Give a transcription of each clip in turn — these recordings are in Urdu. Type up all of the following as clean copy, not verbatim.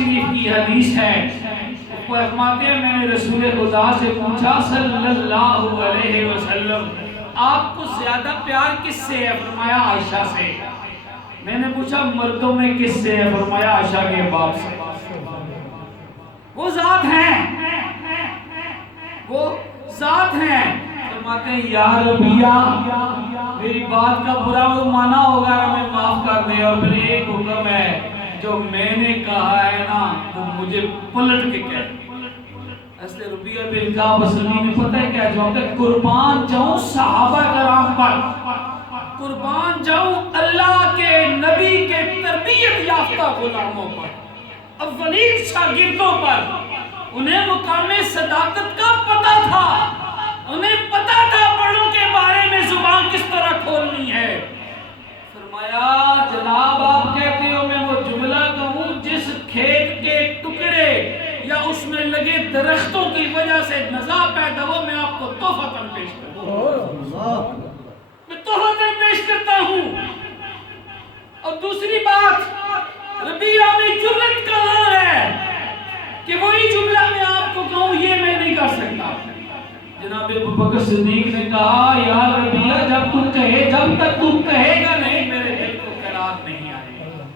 شریف کی حدیث ہے، وہ فرماتے ہیں میں نے رسول خدا سے پوچھا صلی اللہ علیہ وسلم آپ کو زیادہ پیار کس سے ہے؟ فرمایا عائشہ سے۔ میں نے پوچھا مردوں میں کس سے ہے؟ فرمایا عائشہ کے باپ سے۔ وہ ذات ہیں، وہ ذات ہیں۔ فرماتے ہیں یا ربیہ میری بات کا برا مانا ہوگا، ہمیں معاف کر دے، اور پھر ایک حکم ہے جو میں نے کہا ہے نا وہ مجھے پلٹ کے کہہ۔ ایسے ربیہ بن کعب اسلمی میں پتہ ہے کیا جواب ہے؟ قربان جاؤں صحابہ کرام پر، قربان جاؤں اللہ کے نبی کے تربیت یافتہ غلاموں پر، اولین شاگردوں پر۔ انہیں مقام صداقت کا پتہ تھا، انہیں پتہ تھا بڑوں کے بارے میں زبان کس طرح کھولنی ہے۔ فرمایا جناب آپ کہتے ہو میں وہ جملہ کہوں جس کھیت کے ٹکڑے یا اس میں لگے درختوں کی وجہ سے نزاع پیدا ہو، میں آپ کو تحفہ پیش کرتا ہوں، میں تحفہ پیش کرتا ہوں۔ اور دوسری بات، ربیہ میں جرت کہاں ہے کہ وہی جملہ میں آپ کو کہوں؟ یہ میں نہیں کر سکتا۔ جناب ابوبکر صدیق نے کہا یا ربیہ جب تک تو کہے گا نہیں میرے دل کو قرار نہیں آئے گا،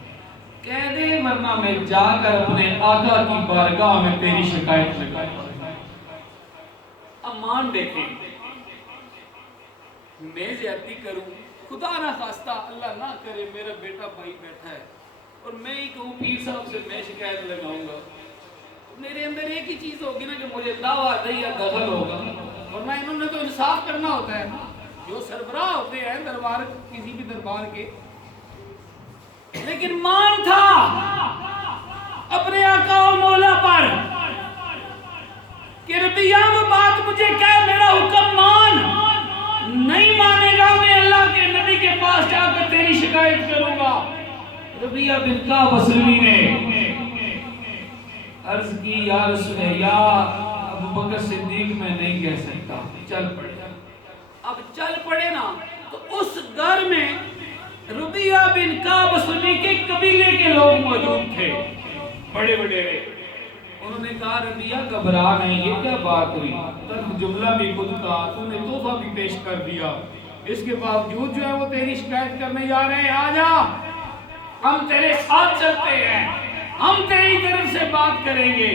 کہہ دے ورنہ میں جا کر اپنے آقا کی بارگاہ میں تیری شکایت لگاؤں۔ اب مان دیکھیں میں زیادتی کروں، خدا نہ خواستہ اللہ نہ کرے میرا بیٹا بھائی بیٹھا ہے اور میں ہی کہوں پیر صاحب سے میں شکایت لگاؤں گا، میرے اندر ایک ہی چیز ہوگی نا کہ مجھے دعویٰ نہیں یا دخل ہوگا، ورنہ انہوں نے تو انصاف کرنا ہوتا ہے، جو سربراہ ہوتے ہیں دربار کسی بھی دربار کے۔ لیکن مان تھا اپنے آقا و مولا پر کہ ربیہ وہ بات مجھے کہہ، میرا حکم مان، نہیں مانے گا میں اللہ کے نبی کے پاس جا کر تیری شکایت کروں گا۔ ربیہ بن کعب اسلمی نے عرض کی یا رسول یا ابوبکر صدیق میں نہیں کہہ سکتا، چل پڑے۔ اب چل پڑے نا تو اس گھر میں ربیہ بن کعب اسلمی کے قبیلے کے لوگ موجود تھے، بڑے بڑے۔ انہوں نے کہا ربیہ گھبرا نہیں، یہ کیا بات ہوئی؟ تب جملہ بھی خود کہا، تم نے تحفہ بھی پیش کر دیا، اس کے باوجود جو ہے وہ تیری شکایت کرنے جا رہے ہیں، آ جا ہم تیرے ساتھ چلتے ہیں، ہم تیری طرف سے بات کریں گے۔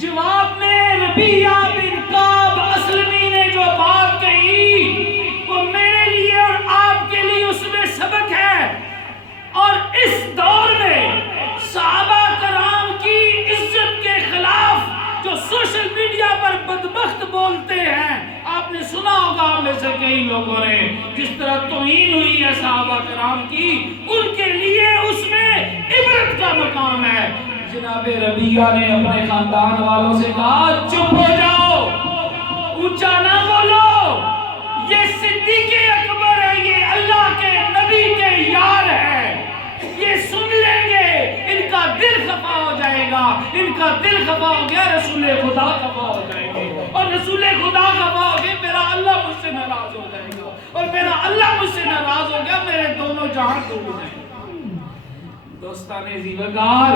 جواب میں ربیہ بن کعب اسلمی نے جو بات کہی وہ میرے لیے اور آپ کے لیے اس میں سبق ہے۔ اور اس دور میں صحابہ کرام کی عزت کے خلاف جو سوشل میڈیا پر بدبخت بولتے ہیں، آپ نے سنا ہوگا آپ میں سے کئی لوگوں نے جس طرح توہین ہوئی ہے صحابہ کرام کی، ان کے لیے اس میں عبرت کا مقام ہے۔ جناب ربیہ نے اپنے خاندان والوں سے کہا چپ ہو جاؤ، اونچا نہ بولو، یہ صدیق اکبر ہے، یہ اللہ کے نبی کے یار ہے، یہ سن لیں گے، ان کا دل خفا ہو جائے گا، ان کا دل خفا ہو گیا رسول خدا خفا ہو جائے گا، اور رسول خدا خفا ہو گیا میرا اللہ مجھ سے ناراض ہو جائے گا، اور میرا اللہ مجھ سے ناراض ہو گیا میرے دونوں جہاں ڈوب جائیں گے۔ دوستان عزیز وقار